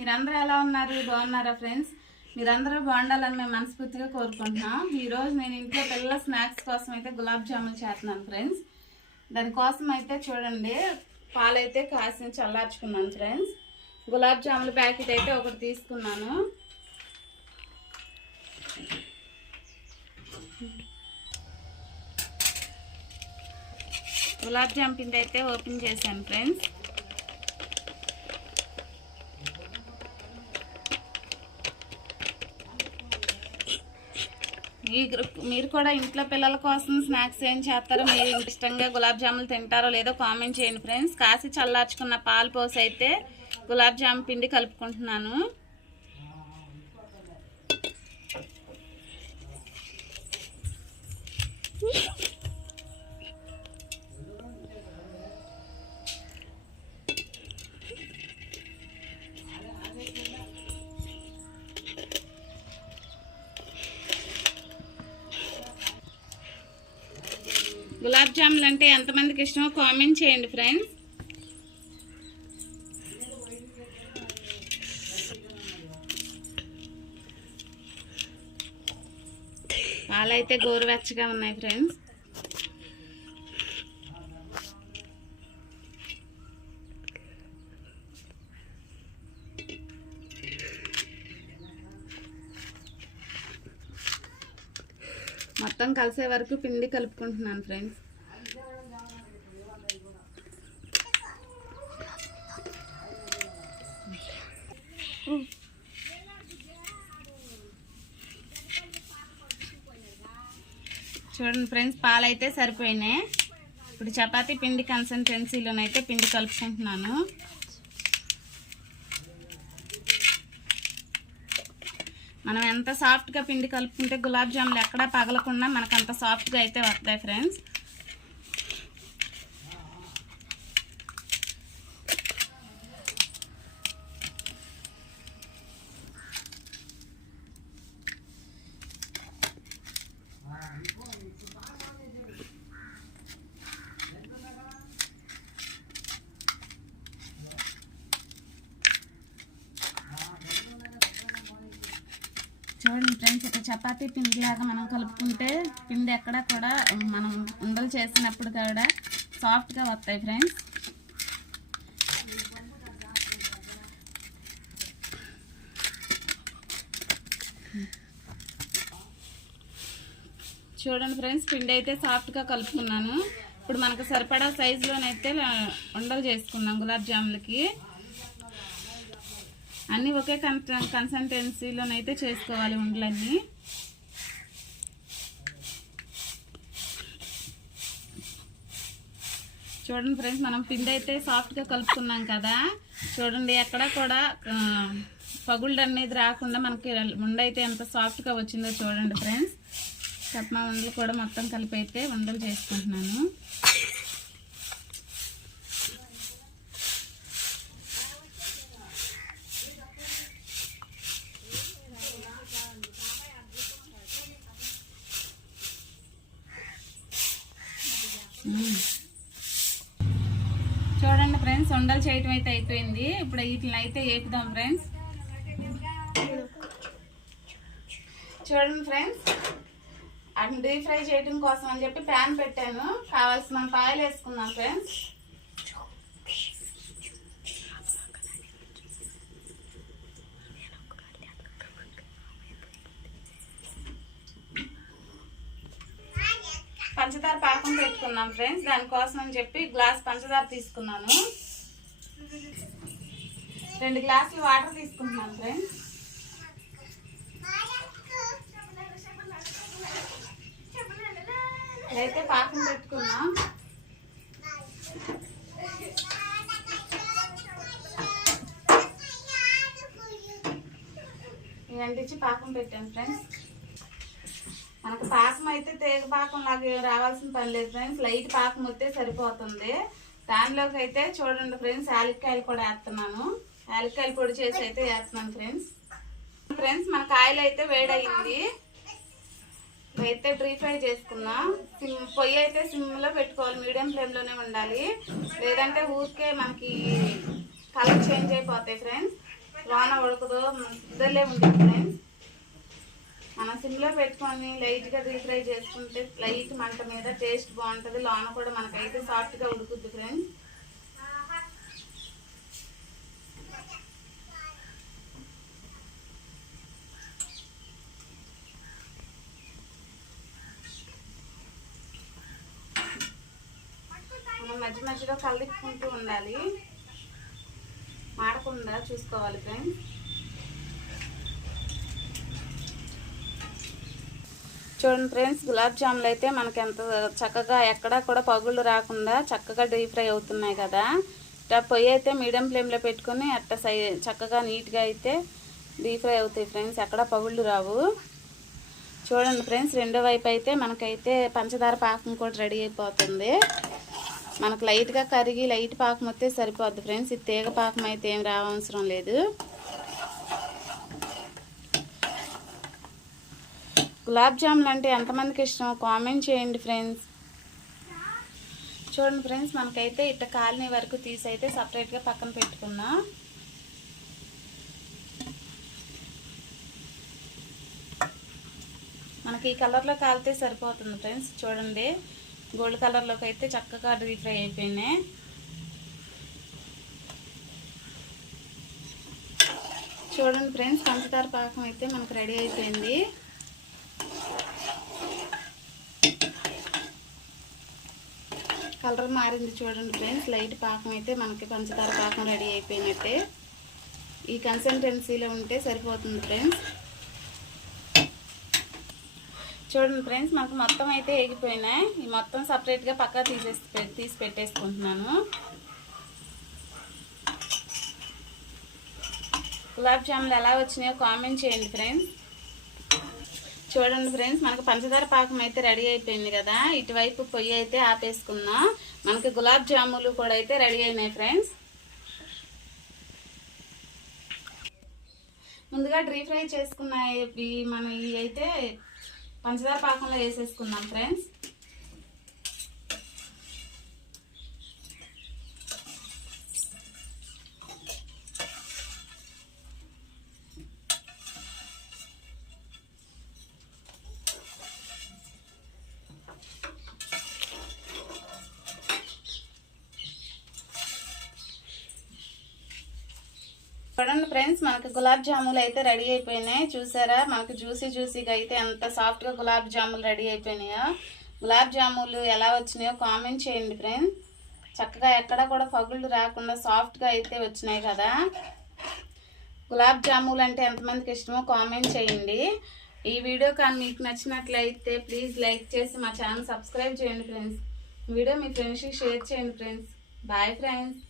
మీరందరూ ఎలా ఉన్నారు? బాగున్నారా ఫ్రెండ్స్? మీరందరూ బాగుండాలని మేము మనస్ఫూర్తిగా కోరుకుంటున్నాం. ఈరోజు నేను ఇంట్లో పిల్లల స్నాక్స్ కోసం అయితే గులాబ్ జాములు చేస్తున్నాను ఫ్రెండ్స్. దానికోసం అయితే చూడండి పాలైతే కాసిన చల్లార్చుకున్నాను ఫ్రెండ్స్. గులాబ్ జాముల ప్యాకెట్ అయితే ఒకటి తీసుకున్నాను. గులాబ్ జామ్ పిండి అయితే ఓపెన్ చేశాను ఫ్రెండ్స్. మీరు మీరు కూడా ఇంట్లో పిల్లల కోసం స్నాక్స్ ఏం చేస్తారో? మీరు ఇష్టంగా గులాబ్ జాములు తింటారో లేదో కామెంట్ చేయండి ఫ్రెండ్స్. కాసి చల్లార్చుకున్న పాలు పోసి అయితే గులాబ్ జామ్ పిండి కలుపుకుంటున్నాను. గులాబ్ జాములు అంటే ఎంతమందికి ఇష్టమో కామెంట్ చేయండి ఫ్రెండ్స్. పాలైతే గోరువెచ్చగా ఉన్నాయి ఫ్రెండ్స్. మొత్తం కలిసే వరకు పిండి కలుపుకుంటున్నాను ఫ్రెండ్స్ చూడండి ఫ్రెండ్స్ పాలైతే సరిపోయినాయి. ఇప్పుడు చపాతీ పిండి కన్సిస్టెన్సీలోనైతే పిండి కలుపుకుంటున్నాను. మనం ఎంత సాఫ్ట్గా పిండి కలుపుకుంటే గులాబ్ జాములు ఎక్కడా పగలకుండా మనకు అంత సాఫ్ట్గా అయితే వస్తాయి ఫ్రెండ్స్ చూడండి ఫ్రెండ్స్ ఇక చపాతీ పిండి లాగా మనం కలుపుకుంటే పిండి ఎక్కడ కూడా మనం ఉండలు చేసినప్పుడు కూడా సాఫ్ట్గా వస్తాయి ఫ్రెండ్స్. చూడండి ఫ్రెండ్స్ పిండి అయితే సాఫ్ట్గా కలుపుకున్నాను. ఇప్పుడు మనకు సరిపడా సైజులోనైతే ఉండలు చేసుకున్నాం గులాబ్ జాములకి. అన్నీ ఒకే కన్ కన్సల్టెన్సీలోనైతే చేసుకోవాలి ఉండలన్నీ. చూడండి ఫ్రెండ్స్ మనం పిండి అయితే సాఫ్ట్గా కలుపుకున్నాం కదా. చూడండి ఎక్కడ కూడా పగుళ్ళు అనేది రాకుండా మనకి ఉండ అయితే ఎంత సాఫ్ట్గా వచ్చిందో చూడండి ఫ్రెండ్స్. కప్మా ఉండలు కూడా మొత్తం కలిపి అయితే ఉండలు చేసుకుంటున్నాను. చూడండి ఫ్రెండ్స్ ఉండలు చేయటం అయితే అయిపోయింది. ఇప్పుడు వీటిని అయితే వేపుదాం ఫ్రెండ్స్. చూడండి ఫ్రెండ్స్ అటు డీప్ ఫ్రై చేయడం కోసం అని చెప్పి ప్యాన్ పెట్టాను. కావాల్సిన ఆయిల్ వేసుకుందాం ఫ్రెండ్స్. పంచదార పాకం పెట్టుకున్నాం ఫ్రెండ్స్. దానికోసం అని చెప్పి గ్లాస్ పంచదార తీసుకున్నాను. రెండు గ్లాసులు వాటర్ తీసుకుంటున్నాను ఫ్రెండ్స్. అయితే పాకం పెట్టుకున్నాం. ఇవంటించి పాకం పెట్టాను ఫ్రెండ్స్. మనకు పాకం అయితే తేగ పాకం లాగా రావాల్సిన పని లేదు ఫ్రెండ్స్ లైట్ పాకం వస్తే సరిపోతుంది. దానిలోకి అయితే చూడండి ఫ్రెండ్స్ యాలక్కాయలు కూడా వేస్తున్నాను. యాలక్కాయలు పొడి చేసి అయితే వేస్తున్నాను ఫ్రెండ్స్ ఫ్రెండ్స్ మన కాయలు అయితే వేడయింది. అయితే డ్రీ ఫ్రై చేసుకున్నాం. సిమ్ పొయ్యి అయితే సిమ్లో పెట్టుకోవాలి. మీడియం ఫ్లేమ్లోనే ఉండాలి. లేదంటే ఊరికే మనకి కలర్ చేంజ్ అయిపోతాయి ఫ్రెండ్స్ వాన ఉడకదు. ముద్దలే ఉంటుంది ఫ్రెండ్స్ మనం సిమ్లో పెట్టుకొని లైట్గా రీఫ్రై చేసుకుంటే లైట్ మంట మీద టేస్ట్ బాగుంటుంది. లోన కూడా మనకైతే సాఫ్ట్గా ఉడుకుద్ది ఫ్రెండ్స్. మనం మధ్య మధ్యలో కలుపుకుంటూ ఉండాలి. మాడకుండా చూసుకోవాలి ఫ్రెండ్స్. చూడండి ఫ్రెండ్స్ గులాబ్ జాములు అయితే మనకి ఎంత చక్కగా ఎక్కడా కూడా పగుళ్ళు రాకుండా చక్కగా డీప్ ఫ్రై అవుతున్నాయి కదా. ఇట్లా పొయ్యి అయితే మీడియం ఫ్లేమ్లో పెట్టుకొని అట్ట సై చక్కగా నీట్గా అయితే డీప్ ఫ్రై అవుతాయి ఫ్రెండ్స్ ఎక్కడా పగుళ్ళు రావు. చూడండి ఫ్రెండ్స్ రెండో వైపు అయితే మనకైతే పంచదార పాకం కూడా రెడీ అయిపోతుంది. మనకు లైట్గా కరిగి లైట్ పాకం వస్తే సరిపోద్ది ఫ్రెండ్స్ ఇది తీగ పాకం అయితే ఏం రావసరం లేదు. గులాబ్ జాములు అంటే ఎంతమందికి ఇష్టం? కామెంట్ చేయండి ఫ్రెండ్స్. చూడండి ఫ్రెండ్స్ మనకైతే ఇట్ట కాలనీ వరకు తీసి అయితే సపరేట్గా పక్కన పెట్టుకున్నాం. మనకి ఈ కలర్లో కాలితే సరిపోతుంది ఫ్రెండ్స్. చూడండి గోల్డ్ కలర్లోకి అయితే చక్కగా డీప్ ఫ్రై అయిపోయినాయి. చూడండి ఫ్రెండ్స్ పంచదార పాకం అయితే మనకు రెడీ అయిపోయింది. కలర్ మారింది చూడండి ఫ్రెండ్స్. లైట్ పాకం అయితే మనకి పంచదార పాకం రెడీ అయిపోయినట్టే. ఈ కన్సిస్టెన్సీలో ఉంటే సరిపోతుంది ఫ్రెండ్స్. చూడండి ఫ్రెండ్స్ మనకు మొత్తం అయితే ఎగిపోయినాయి ఈ మొత్తం సపరేట్గా పక్కా తీసేసి పె- తీసి పెట్టేసుకుంటున్నాను. గులాబ్ జాములు ఎలా వచ్చినాయో కామెంట్ చేయండి ఫ్రెండ్స్. చూడండి ఫ్రెండ్స్ మనకు పంచదార పాకం అయితే రెడీ అయిపోయింది కదా. ఇటువైపు పొయ్యి అయితే ఆపేసుకున్నాం మనకి గులాబ్ జాములు కూడా అయితే రెడీ అయినాయి ఫ్రెండ్స్. ముందుగా డ్రీ ఫ్రై చేసుకున్న ఇవి మనం ఇవి అయితే పంచదార పాకంలో వేసేసుకుందాం ఫ్రెండ్స్. చూడండి ఫ్రెండ్స్ మనకి గులాబ్ జాములు అయితే రెడీ అయిపోయినాయి. చూసారా? మనకి జ్యూసీ జ్యూసీగా అయితే ఎంత సాఫ్ట్గా గులాబ్ జాములు రెడీ అయిపోయినాయో. గులాబ్ జాములు ఎలా వచ్చినాయో కామెంట్ చేయండి ఫ్రెండ్స్. చక్కగా ఎక్కడ కూడా పగుళ్ళు రాకుండా సాఫ్ట్గా అయితే వచ్చినాయి కదా. గులాబ్ జాములు అంటే ఎంతమందికి ఇష్టమో కామెంట్ చేయండి. ఈ వీడియో కానీ మీకు నచ్చినట్లయితే ప్లీజ్ లైక్ చేసి మా ఛానల్ సబ్స్క్రైబ్ చేయండి ఫ్రెండ్స్. వీడియో మీ ఫ్రెండ్స్కి షేర్ చేయండి ఫ్రెండ్స్. Bye friends.